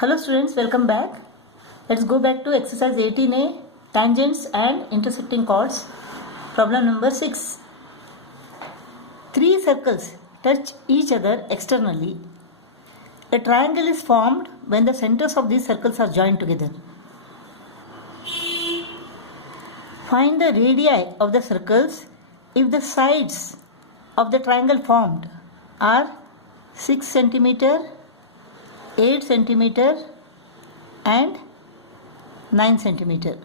Hello students, welcome back. Let's go back to exercise 18a, tangents and intersecting chords. Problem number 6. Three circles touch each other externally. A triangle is formed when the centers of these circles are joined together. Find the radii of the circles if the sides of the triangle formed are 6 cm, 8 cm and 9 cm.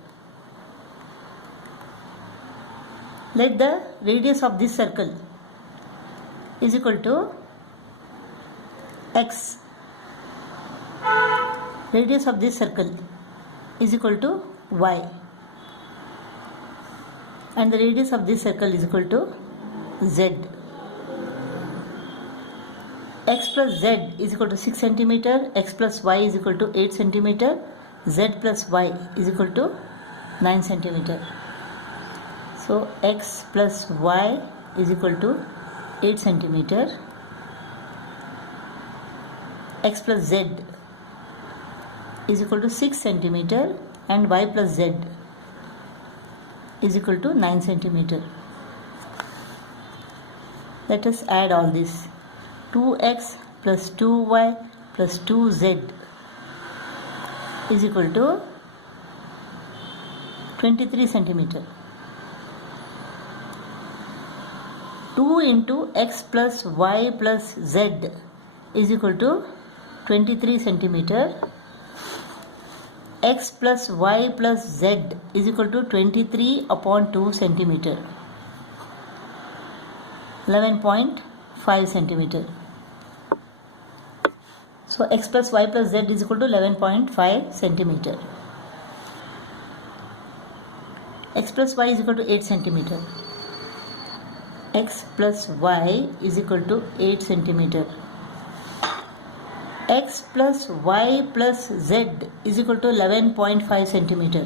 Let the radius of this circle is equal to x. Radius of this circle is equal to y. And the radius of this circle is equal to z. X plus z is equal to 6 cm, x plus y is equal to 8 cm, z plus y is equal to 9 cm. So x plus y is equal to 8 cm, x plus z is equal to 6 cm and y plus z is equal to 9 cm. Let us add all this. 2x plus 2y plus 2z is equal to 23 cm. 2 into x plus y plus z is equal to 23 cm. X plus y plus z is equal to 23 upon 2 cm. 11.5 cm. So x plus y plus z is equal to 11.5 cm. X plus y is equal to 8 cm. X plus y is equal to 8 cm. X plus y plus z is equal to 11.5 cm.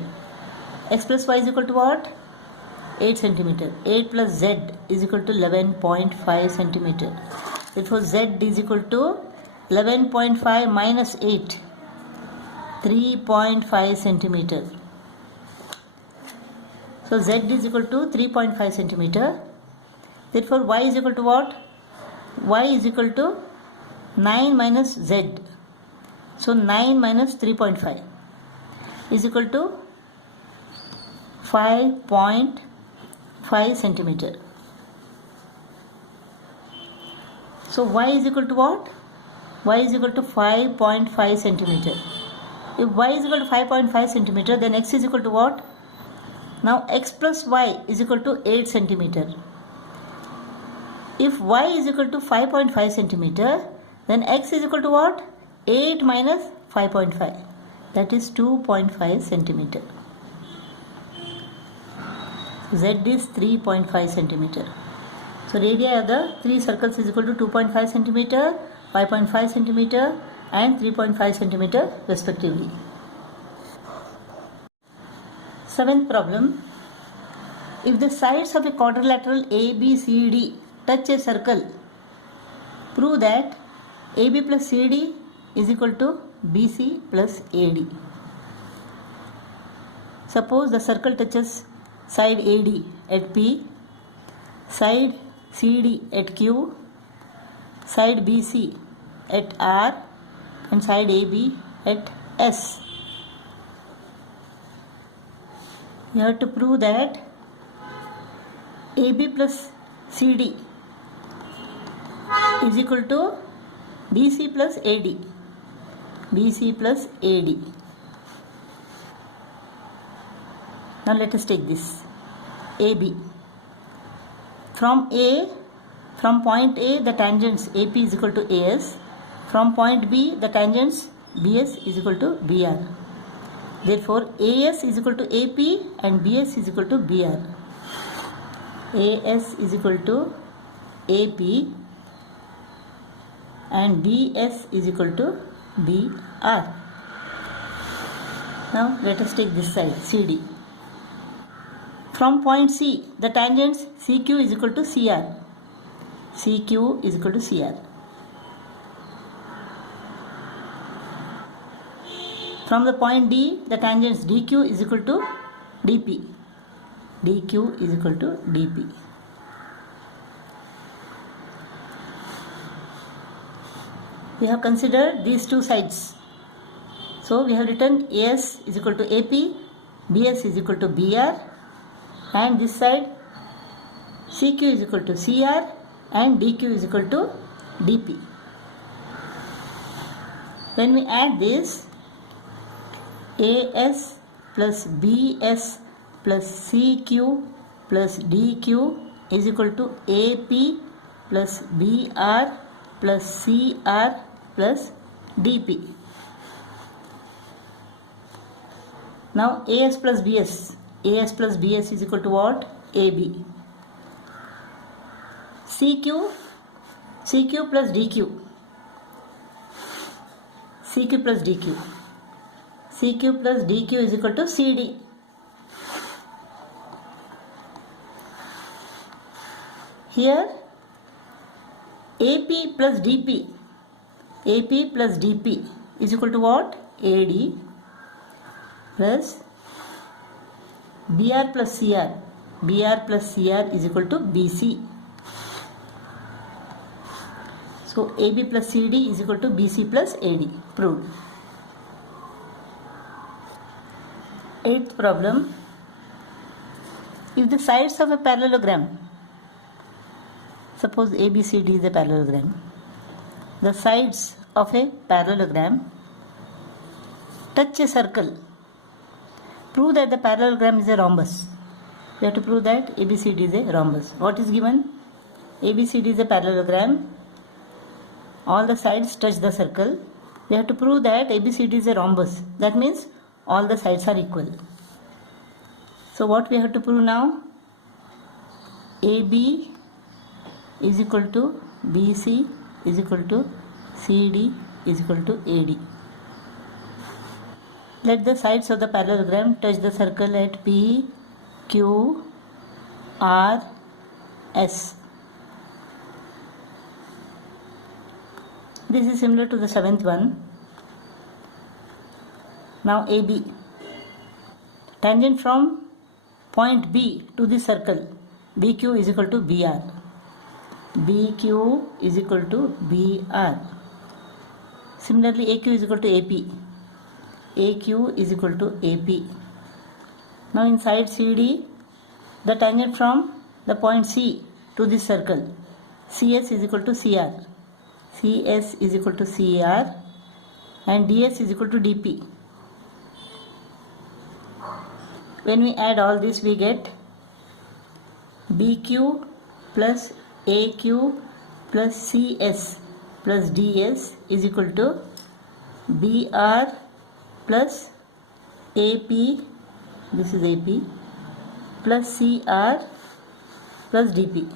X plus y is equal to what? 8 cm. 8 plus z is equal to 11.5 cm. Therefore z is equal to 11.5 minus 8, 3.5 cm. So z is equal to 3.5 cm. Therefore y is equal to what? Y is equal to 9 minus z. So 9 minus 3.5 is equal to 5.5 cm. So y is equal to what? Y is equal to 5.5 cm. If y is equal to 5.5 cm, then x is equal to what? Now x plus y is equal to 8 cm. If y is equal to 5.5 cm, then x is equal to what? 8 minus 5.5. That is 2.5 cm. Z is 3.5 cm. So radii of the three circles is equal to 2.5 cm, 5.5 cm and 3.5 cm respectively. Seventh problem. If the sides of a quadrilateral ABCD touch a circle, prove that AB plus CD is equal to BC plus AD. Suppose the circle touches side AD at P, side CD at Q, side BC at R and side AB at S. You have to prove that AB plus CD is equal to BC plus AD. BC plus AD. Now let us take this. AB. From point A, the tangents AP is equal to AS. From point B, the tangents BS is equal to BR. Therefore, AS is equal to AP and BS is equal to BR. AS is equal to AP and BS is equal to BR. Now let us take this side, CD. From point C, the tangents CQ is equal to CR. CQ is equal to CR. From the point D, the tangents DQ is equal to DP. DQ is equal to DP. We have considered these two sides. So we have written AS is equal to AP, BS is equal to BR, and this side CQ is equal to CR and DQ is equal to DP. When we add this, AS plus BS plus CQ plus DQ is equal to AP plus BR plus CR plus DP. Now AS plus BS is equal to what? AB. CQ plus DQ. CQ plus DQ. CQ plus DQ is equal to CD. Here AP plus DP. AP plus DP is equal to what? AD plus BR plus CR. BR plus CR is equal to BC. So AB plus CD is equal to BC plus AD. Proved. Eighth problem. If the sides of a parallelogram, suppose ABCD is a parallelogram, the sides of a parallelogram touch a circle, prove that the parallelogram is a rhombus. We have to prove that ABCD is a rhombus. What is given? ABCD is a parallelogram. All the sides touch the circle. We have to prove that ABCD is a rhombus. That means all the sides are equal. So what we have to prove now? AB is equal to BC is equal to CD is equal to AD. Let the sides of the parallelogram touch the circle at P, Q, R, S. This is similar to the seventh one. Now AB. Tangent from point B to this circle, BQ is equal to BR. BQ is equal to BR. Similarly, AQ is equal to AP. AQ is equal to AP. Now inside CD, the tangent from the point C to this circle, CS is equal to CR. CS is equal to CR and DS is equal to DP. When we add all this, we get BQ plus AQ plus CS plus DS is equal to BR plus AP, this is AP, plus CR plus DP.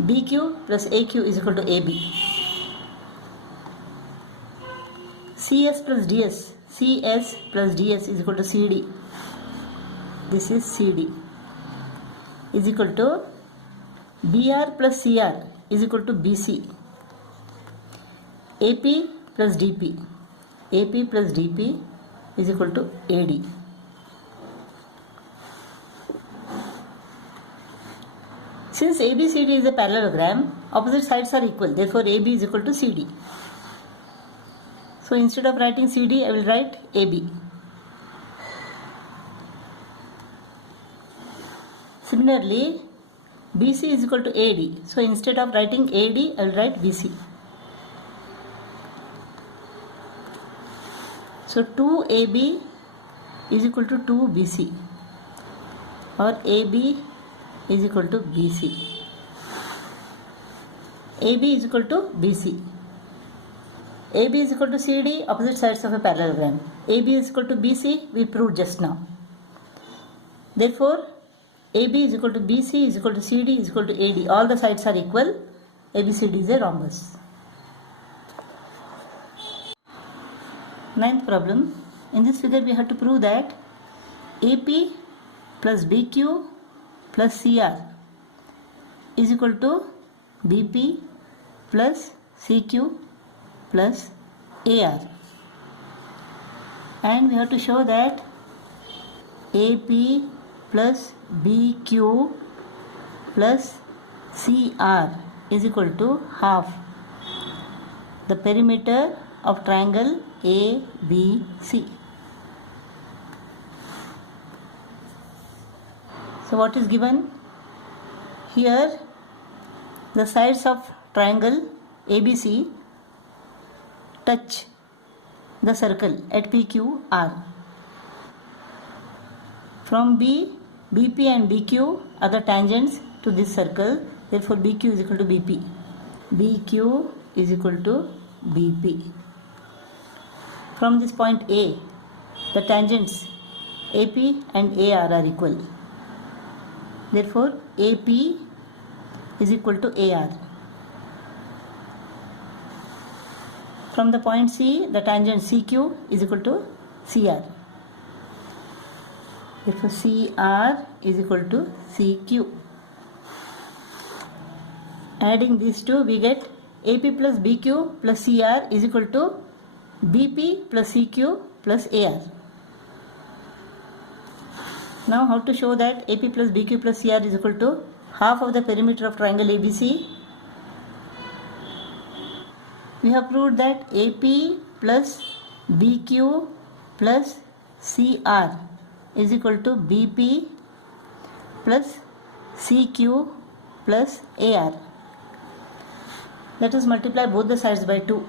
BQ plus AQ is equal to AB. CS plus DS, CS plus DS is equal to CD. This is CD. Is equal to BR plus CR is equal to BC. AP plus DP. AP plus DP is equal to AD. Since ABCD is a parallelogram, opposite sides are equal. Therefore, AB is equal to CD. So instead of writing CD, I will write AB. Similarly, BC is equal to AD. So instead of writing AD, I will write BC. So 2AB is equal to 2BC or AB is equal to BC. AB is equal to BC. AB is equal to CD, opposite sides of a parallelogram. AB is equal to BC, we proved just now. Therefore, AB is equal to BC is equal to CD is equal to AD. All the sides are equal. ABCD is a rhombus. Ninth problem. In this figure, we have to prove that AP plus BQ plus CR is equal to BP plus CQ plus AR, and we have to show that AP plus BQ plus CR is equal to half the perimeter of triangle ABC. So what is given here? The sides of triangle ABC touch the circle at PQR. From B, BP and BQ are the tangents to this circle. Therefore, BQ is equal to BP. BQ is equal to BP. From this point A, the tangents AP and AR are equal. Therefore, AP is equal to AR. From the point C, the tangent CQ is equal to CR. Therefore, CR is equal to CQ. Adding these two, we get AP plus BQ plus CR is equal to BP plus CQ plus AR. Now, how to show that AP plus BQ plus CR is equal to half of the perimeter of triangle ABC? We have proved that AP plus BQ plus CR is equal to BP plus CQ plus AR. Let us multiply both the sides by 2.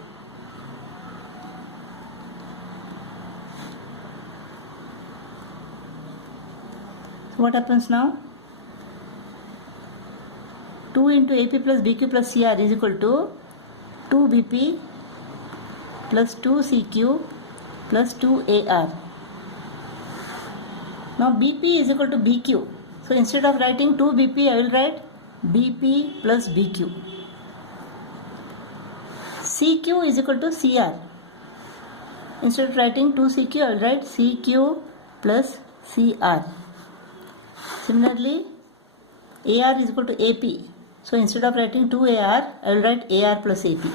So what happens now? 2 into AP plus BQ plus CR is equal to 2 BP plus 2 CQ plus 2 AR. Now BP is equal to BQ. So instead of writing 2 BP, I will write BP plus BQ. CQ is equal to CR. Instead of writing 2 CQ, I will write CQ plus CR. Similarly, AR is equal to AP. So instead of writing 2 AR, I will write AR plus AP.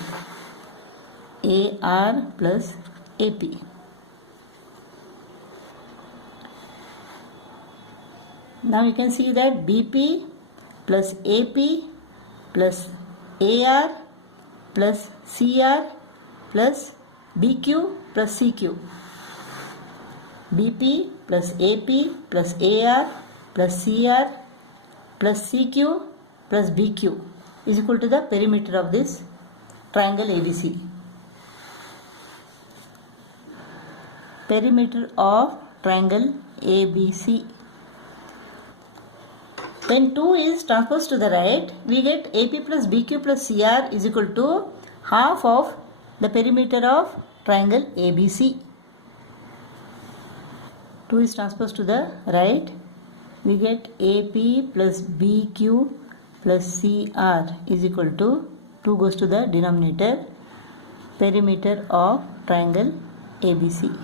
AR plus AP. Now you can see that BP plus AP plus AR plus CR plus BQ plus CQ. BP plus AP plus AR plus CR plus CQ plus BQ is equal to the perimeter of this triangle ABC. Perimeter of triangle ABC. When 2 is transposed to the right, we get AP plus BQ plus CR is equal to half of the perimeter of triangle ABC. 2 is transposed to the right, we get AP plus BQ plus CR is equal to 2 goes to the denominator, perimeter of triangle ABC.